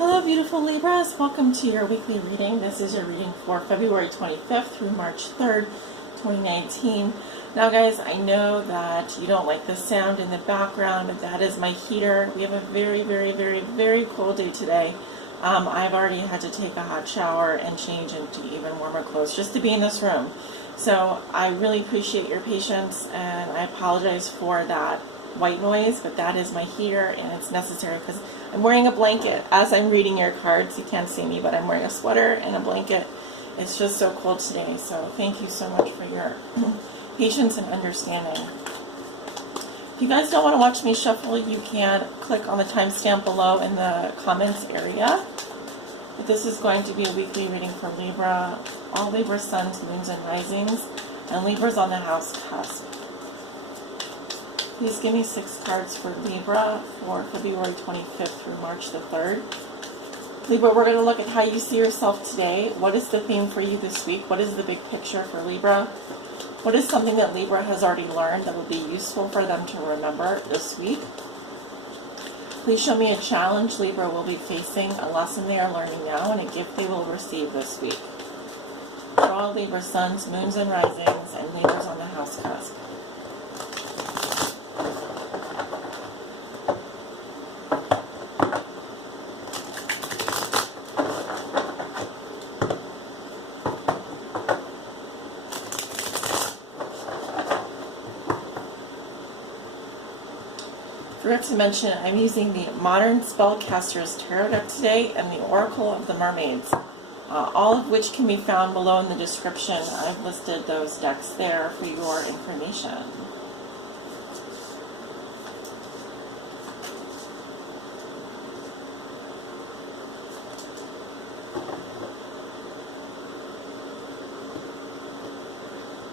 Hello beautiful Libras, welcome to your weekly reading. This is your reading for February 25th through March 3rd, 2019. Now guys, I know that you don't like the sound in the background, but that is my heater. We have a very cold day today. I've already had to take a hot shower and change into even warmer clothes just to be in this room. So I really appreciate your patience and I apologize for that white noise, but that is my heater and it's necessary because I'm wearing a blanket as I'm reading your cards. You can't see me, but I'm wearing a sweater and a blanket. It's just so cold today, so thank you so much for your patience and understanding. If you guys don't want to watch me shuffle, you can click on the timestamp below in the comments area. But this is going to be a weekly reading for Libra, all Libra suns, moons, and risings, and Libra's on the house cusp. Please give me 6 cards for Libra for February 25th through March the 3rd. Libra, we're going to look at how you see yourself today. What is the theme for you this week? What is the big picture for Libra? What is something that Libra has already learned that will be useful for them to remember this week? Please show me a challenge Libra will be facing, a lesson they are learning now, and a gift they will receive this week. For all Libra suns, moons, and risings, and Libra's on the house cusp. Forgot to mention, I'm using the Modern Spellcaster's Tarot deck today and the Oracle of the Mermaids, all of which can be found below in the description. I've listed those decks there for your information.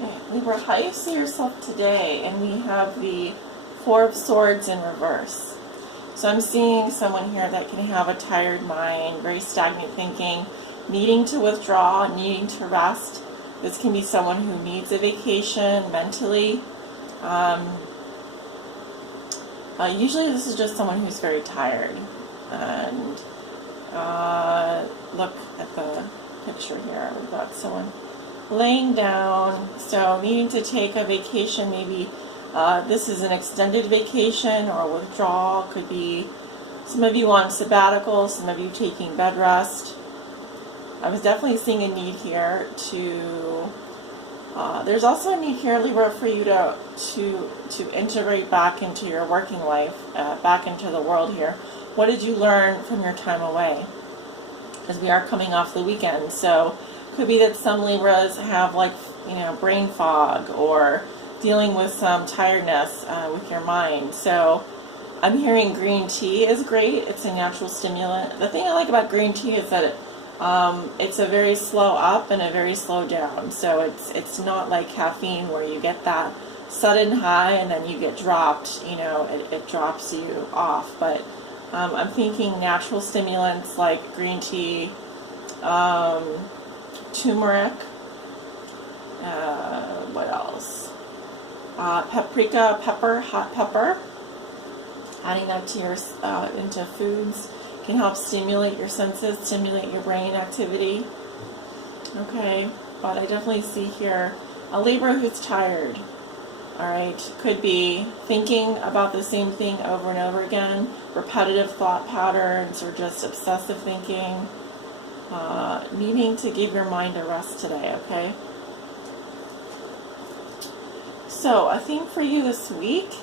Okay, Libra, how you see yourself today? And we have the 4 of Swords in reverse. So I'm seeing someone here that can have a tired mind, very stagnant thinking, needing to withdraw, needing to rest. This can be someone who needs a vacation mentally. Usually this is just someone who's very tired. And look at the picture here. We've got someone laying down, so needing to take a vacation maybe. This is an extended vacation or withdrawal. Could be some of you on sabbatical, some of you taking bed rest. I was definitely seeing a need here to, there's also a need here, Libra, for you to integrate back into your working life, back into the world here. What did you learn from your time away? Because we are coming off the weekend, so could be that some Libras have brain fog or dealing with some tiredness with your mind. So I'm hearing green tea is great. It's a natural stimulant. The thing I like about green tea is that it's a very slow up and a very slow down. So it's not like caffeine where you get that sudden high and then you get dropped. It drops you off. But I'm thinking natural stimulants like green tea, turmeric, what else? Paprika, pepper, hot pepper. Adding that to your into foods can help stimulate your senses, stimulate your brain activity. Okay, but I definitely see here a Libra who's tired. All right, could be thinking about the same thing over and over again, repetitive thought patterns, or just obsessive thinking. Needing to give your mind a rest today. Okay. So, a theme for you this week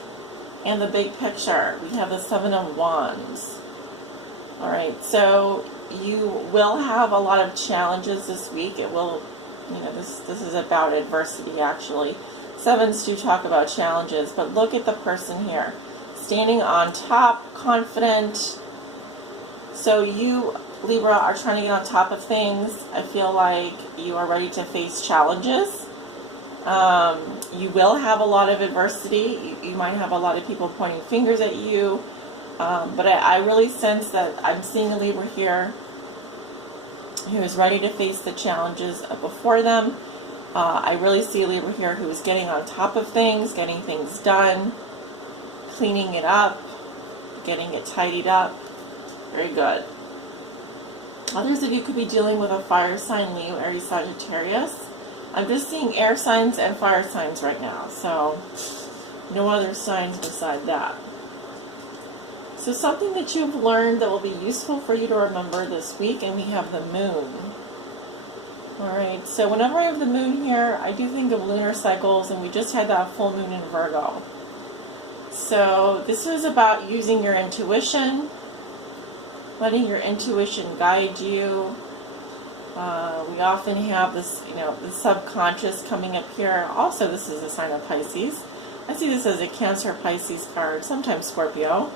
and the big picture. We have the 7 of Wands. Alright, so you will have a lot of challenges this week. It will, this is about adversity actually. 7s do talk about challenges, but look at the person here. Standing on top, confident. So you, Libra, are trying to get on top of things. I feel like you are ready to face challenges. You will have a lot of adversity. You might have a lot of people pointing fingers at you. But I really sense that I'm seeing a Libra here who is ready to face the challenges before them. I really see a Libra here who is getting on top of things, getting things done, cleaning it up, getting it tidied up. Very good. Others of you could be dealing with a fire sign, Leo, Aries, Sagittarius. I'm just seeing air signs and fire signs right now, so no other signs beside that. So something that you've learned that will be useful for you to remember this week, and we have the moon. Alright, so whenever I have the moon here, I do think of lunar cycles, and we just had that full moon in Virgo. So this is about using your intuition, letting your intuition guide you. We often have this, the subconscious coming up here. Also, this is a sign of Pisces. I see this as a Cancer, Pisces card, sometimes Scorpio.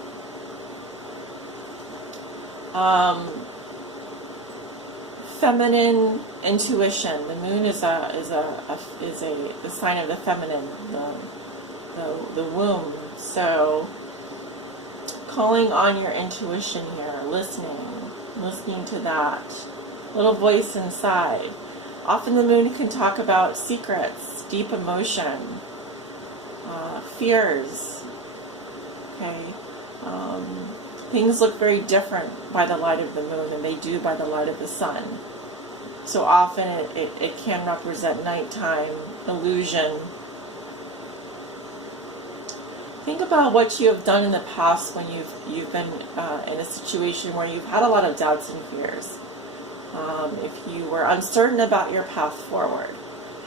Feminine intuition. The moon is the sign of the feminine, the womb. So, calling on your intuition here, listening to that little voice inside. Often the moon can talk about secrets, deep emotion, fears. Okay, things look very different by the light of the moon than they do by the light of the sun. So often it can represent nighttime, illusion. Think about what you have done in the past when you've been in a situation where you've had a lot of doubts and fears. If you were uncertain about your path forward,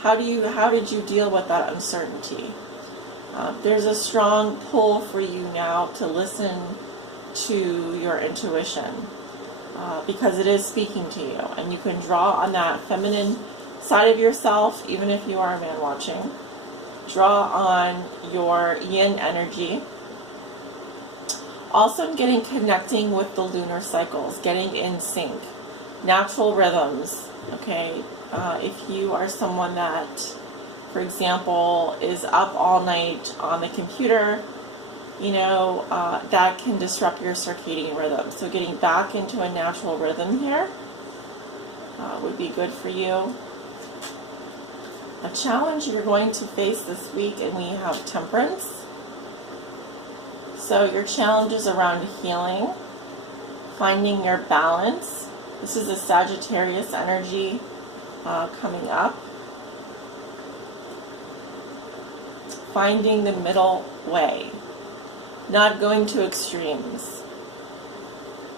how did you deal with that uncertainty? There's a strong pull for you now to listen to your intuition because it is speaking to you, and you can draw on that feminine side of yourself, even if you are a man watching. Draw on your yin energy. Also connecting with the lunar cycles, getting in sync. Natural rhythms, okay? If you are someone that, for example, is up all night on the computer, that can disrupt your circadian rhythm. So getting back into a natural rhythm here would be good for you. A challenge you're going to face this week, and we have Temperance. So your challenge is around healing, finding your balance. This is a Sagittarius energy coming up. Finding the middle way, not going to extremes.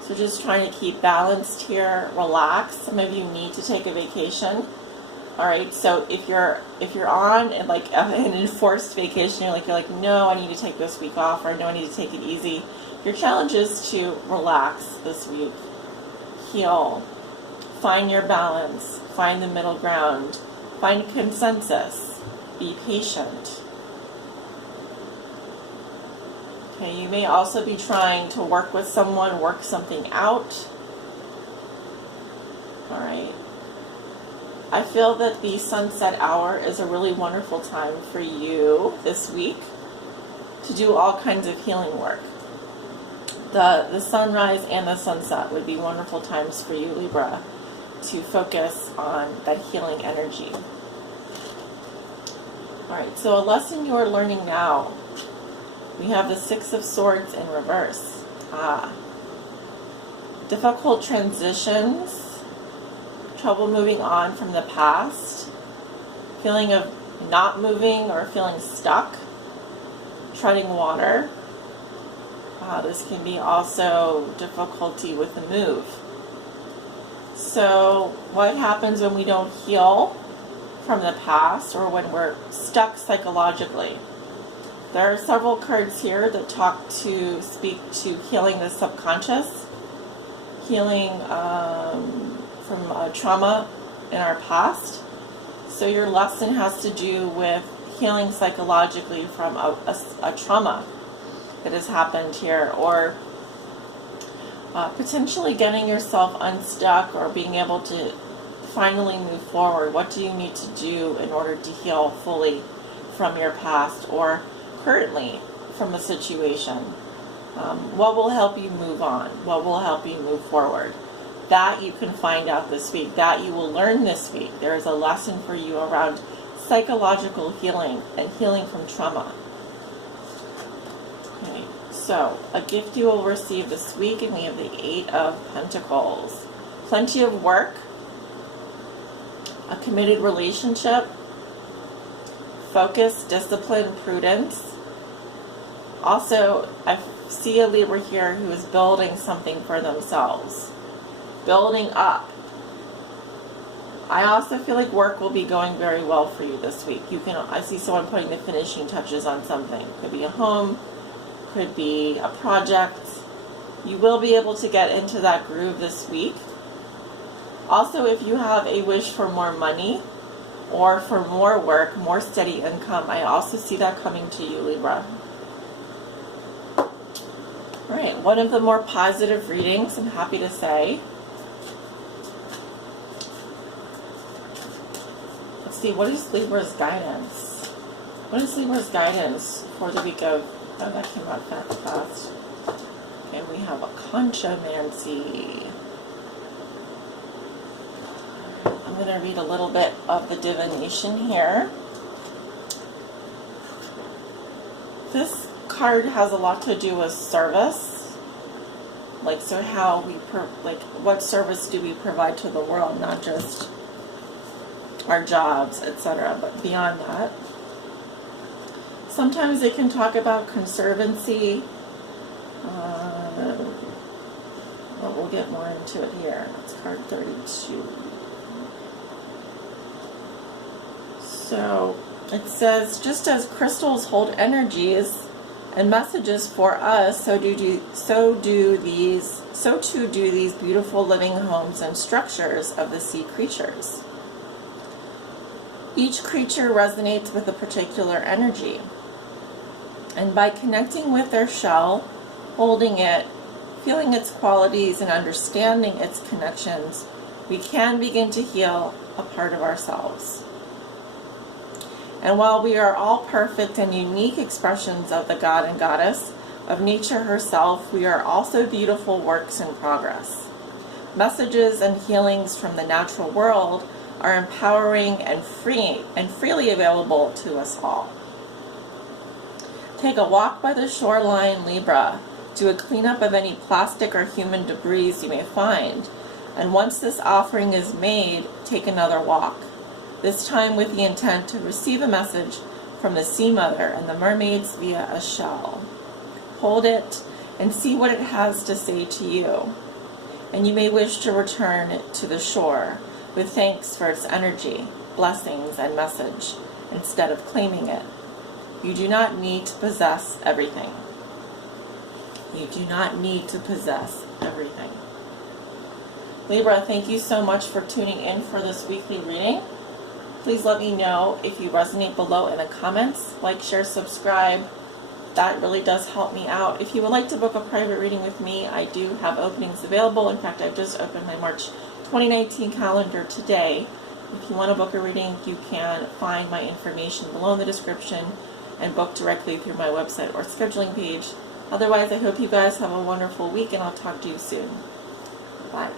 So just trying to keep balanced here, relax. Some of you need to take a vacation. All right, so if you're on an enforced vacation, you're like, no, I need to take this week off, or no, I need to take it easy. Your challenge is to relax this week, heal, find your balance, find the middle ground, find consensus, be patient. Okay, you may also be trying to work with someone, work something out. All right. I feel that the sunset hour is a really wonderful time for you this week to do all kinds of healing work. The sunrise and the sunset would be wonderful times for you, Libra, to focus on that healing energy. All right, so a lesson you are learning now. We have the Six of Swords in reverse. Difficult transitions. Trouble moving on from the past, feeling of not moving or feeling stuck, treading water. This can be also difficulty with the move. So what happens when we don't heal from the past, or when we're stuck psychologically? There are several cards here that speak to healing the subconscious, healing from trauma in our past. So your lesson has to do with healing psychologically from a trauma that has happened here, or potentially getting yourself unstuck or being able to finally move forward. What do you need to do in order to heal fully from your past or currently from a situation? What will help you move on? What will help you move forward? That you can find out this week. That you will learn this week. There is a lesson for you around psychological healing and healing from trauma. Okay, so a gift you will receive this week, and we have the Eight of Pentacles. plenty of work, a committed relationship, focus, discipline, prudence. Also, I see a Libra here who is building something for themselves, building up. I also feel like work will be going very well for you this week. I see someone putting the finishing touches on something. Could be a home, could be a project. You will be able to get into that groove this week. Also, if you have a wish for more money or for more work, more steady income, I also see that coming to you, Libra. All right, one of the more positive readings, I'm happy to say. Let's see, what is Libra's guidance? What is Libra's guidance for the week of, oh, that came out fast. Okay, we have a conchomancy. I'm going to read a little bit of the divination here. This card has a lot to do with service. Like, so how we, what service do we provide to the world, not just our jobs, etc., but beyond that. Sometimes they can talk about conservancy, but we'll get more into it here. That's card 32. So it says, just as crystals hold energies and messages for us, so too do these beautiful living homes and structures of the sea creatures. Each creature resonates with a particular energy, and by connecting with their shell, holding it, feeling its qualities, and understanding its connections, we can begin to heal a part of ourselves. And while we are all perfect and unique expressions of the God and Goddess of nature herself, we are also beautiful works in progress. Messages and healings from the natural world are empowering and freely available to us all. Take a walk by the shoreline, Libra. Do a cleanup of any plastic or human debris you may find. And once this offering is made, take another walk. This time with the intent to receive a message from the Sea Mother and the Mermaids via a shell. Hold it and see what it has to say to you. And you may wish to return it to the shore with thanks for its energy, blessings, and message, instead of claiming it. You do not need to possess everything. You do not need to possess everything. Libra, thank you so much for tuning in for this weekly reading. Please let me know if you resonate below in the comments. Like, share, subscribe. That really does help me out. If you would like to book a private reading with me, I do have openings available. In fact, I've just opened my March 2019 calendar today. If you want to book a reading, you can find my information below in the description and book directly through my website or scheduling page. Otherwise, I hope you guys have a wonderful week, and I'll talk to you soon. Bye.